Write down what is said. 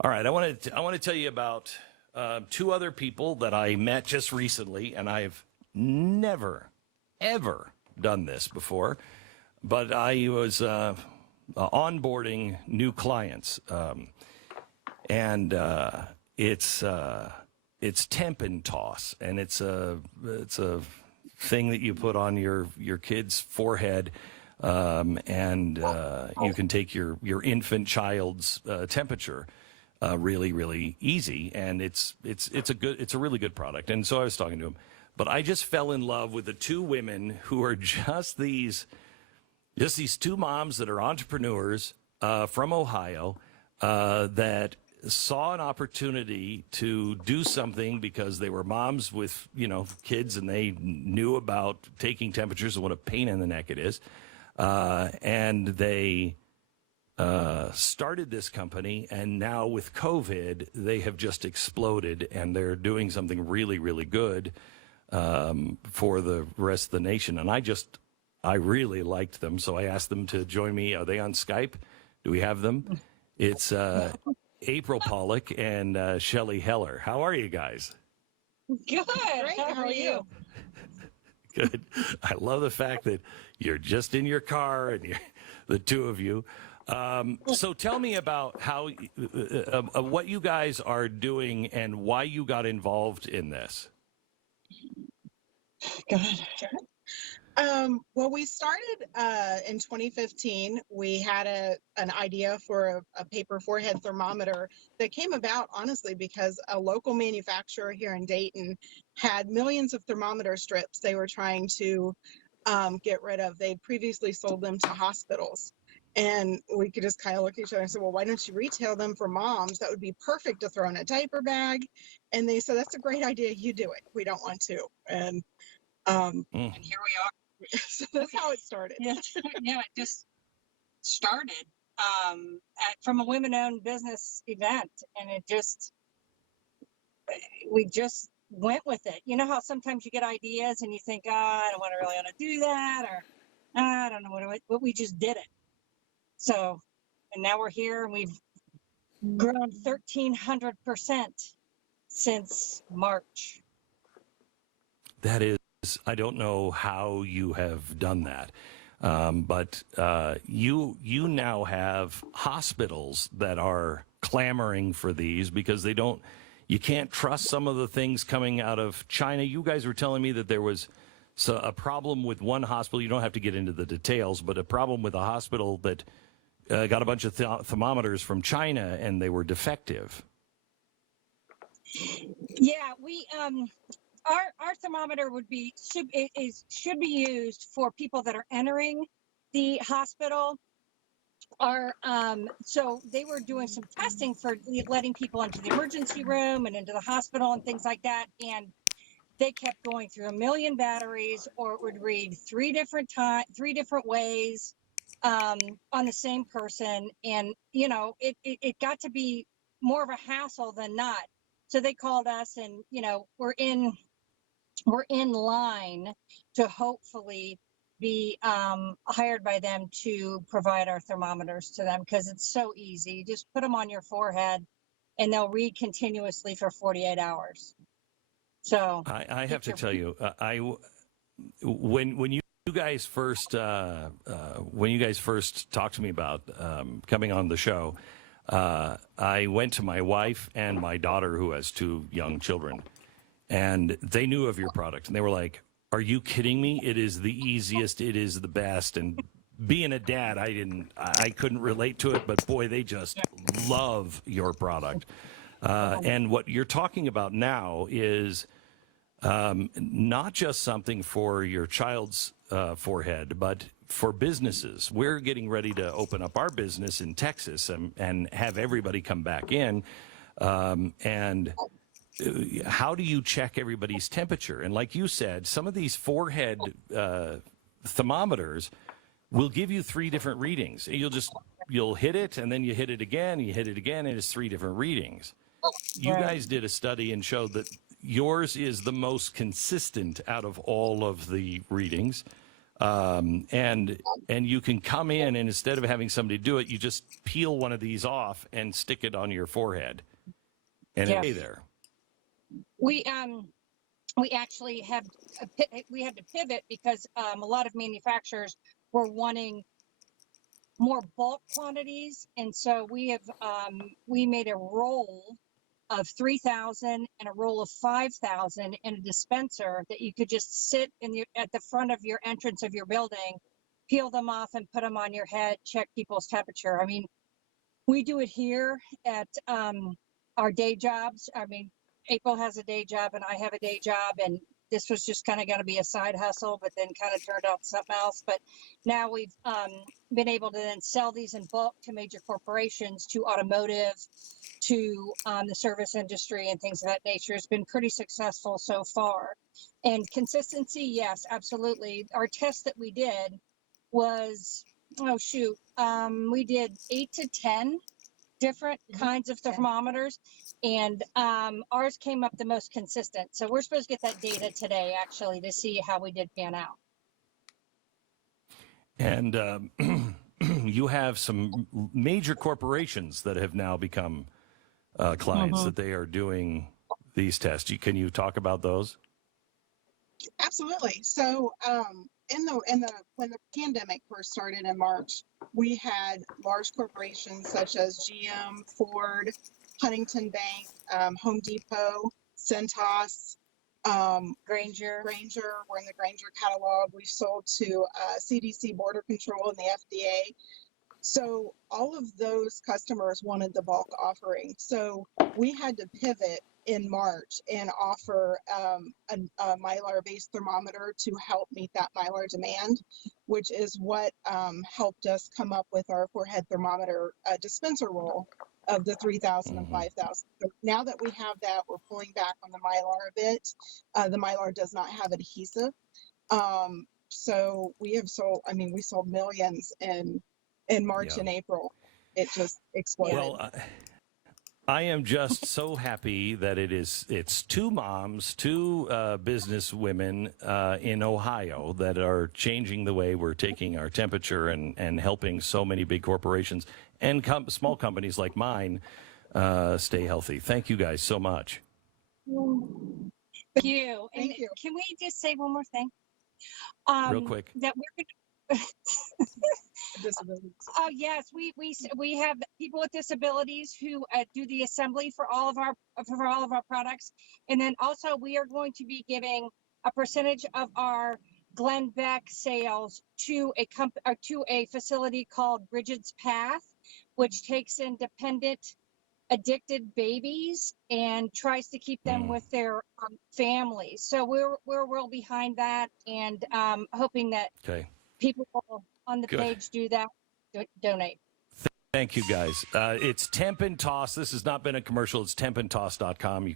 All right, I want to tell you about two other people that I met just recently, and I've never ever done this before, but I was onboarding new clients, and it's Temp-N-Toss, and it's a thing that you put on your kid's forehead, and you can take your infant child's temperature really, really easy, and it's a really good product. And so I was talking to him, but I just fell in love with the two women who are just these two moms that are entrepreneurs from Ohio that saw an opportunity to do something because they were moms with kids, and they knew about taking temperatures and what a pain in the neck it is, and they started this company, and now with COVID, they have just exploded, and they're doing something really, really good for the rest of the nation. And I really liked them, so I asked them to join me. Are they on Skype? Do we have them? It's April Pollock and Shelley Heller. How are you guys? Good. Great. How are you? Good. I love the fact that you're just in your car and the two of you. So tell me about how what you guys are doing and why you got involved in this. God. Well, we started in 2015. We had an idea for a paper forehead thermometer that came about, honestly, because a local manufacturer here in Dayton had millions of thermometer strips they were trying to get rid of. They'd previously sold them to hospitals. And we could just kind of look at each other and say, well, why don't you retail them for moms? That would be perfect to throw in a diaper bag. And they said, that's a great idea. You do it. We don't want to. And And here we are. so that's how it started. Yeah, it just started from a women-owned business event, and we just went with it. You know how sometimes you get ideas and you think, oh, I don't really want to do that, or I don't know but we just did it. So, and now we're here, and we've grown 1,300% since March. That is, I don't know how you have done that, but you now have hospitals that are clamoring for these because you can't trust some of the things coming out of China. You guys were telling me that there was a problem with one hospital. You don't have to get into the details, but a problem with a hospital that got a bunch of thermometers from China, and they were defective. Yeah, we our thermometer should be used for people that are entering the hospital. So they were doing some testing for letting people into the emergency room and into the hospital and things like that, and they kept going through a million batteries, or it would read three different ways on the same person, and it got to be more of a hassle than not. So they called us, and we're in line to hopefully be hired by them to provide our thermometers to them, because it's so easy. You just put them on your forehead and they'll read continuously for 48 hours. So I have to tell you, when you guys first talked to me about coming on the show, I went to my wife and my daughter, who has two young children, and they knew of your product, and they were like, are you kidding me? It is the easiest. It is the best. And being a dad, I couldn't relate to it, but boy, they just love your product. And what you're talking about now is not just something for your child's forehead, but for businesses. We're getting ready to open up our business in Texas and have everybody come back in. And how do you check everybody's temperature? And like you said, some of these forehead thermometers will give you three different readings. You'll hit it, and then you hit it again, and it's three different readings. You guys did a study and showed that yours is the most consistent out of all of the readings. And you can come in, and instead of having somebody do it, you just peel one of these off and stick it on your forehead, and Yeah. it'll stay there. We actually we had to pivot because a lot of manufacturers were wanting more bulk quantities, and so we made a roll of 3,000 and a roll of 5,000 in a dispenser that you could just sit at the front of your entrance of your building, peel them off and put them on your head, check people's temperature. I mean, we do it here at our day jobs. I mean, April has a day job and I have a day job, and this was just kind of going to be a side hustle, but then kind of turned out something else. But now we've been able to then sell these in bulk to major corporations, to automotive, to the service industry and things of that nature. It's been pretty successful so far. And consistency, yes, absolutely. Our test that we did was, we did 8 to 10 different kinds of thermometers, and ours came up the most consistent. So we're supposed to get that data today, actually, to see how we did pan out. And you have some major corporations that have now become clients that they are doing these tests. Can you talk about those? Absolutely. So, when the pandemic first started in March, we had large corporations such as GM, Ford, Huntington Bank, Home Depot, Centos, Granger. We're in the Granger catalog. We've sold to CDC Border Control and the FDA. So all of those customers wanted the bulk offering. So we had to pivot in March and offer a Mylar-based thermometer to help meet that Mylar demand, which is what helped us come up with our forehead thermometer dispenser roll of the 3,000 and 5,000. So now that we have that, we're pulling back on the Mylar a bit. The Mylar does not have adhesive. So we sold millions in March and April. It just exploded. Well, I am just so happy that it's two moms, two business women in Ohio that are changing the way we're taking our temperature and helping so many big corporations and small companies like mine stay healthy. Thank you guys so much. Thank you. Thank you. Can we just say one more thing? Real quick. That we're Disabilities. Oh yes, we have people with disabilities who do the assembly for all of our products, and then also we are going to be giving a percentage of our Glenn Beck sales to a facility called Bridget's Path, which takes in dependent, addicted babies and tries to keep them with their families. So we're real behind that, and hoping that people on the page do that, donate. Thank you, guys. It's Temp-N-Toss. This has not been a commercial. It's Temp-N-Toss.com. You can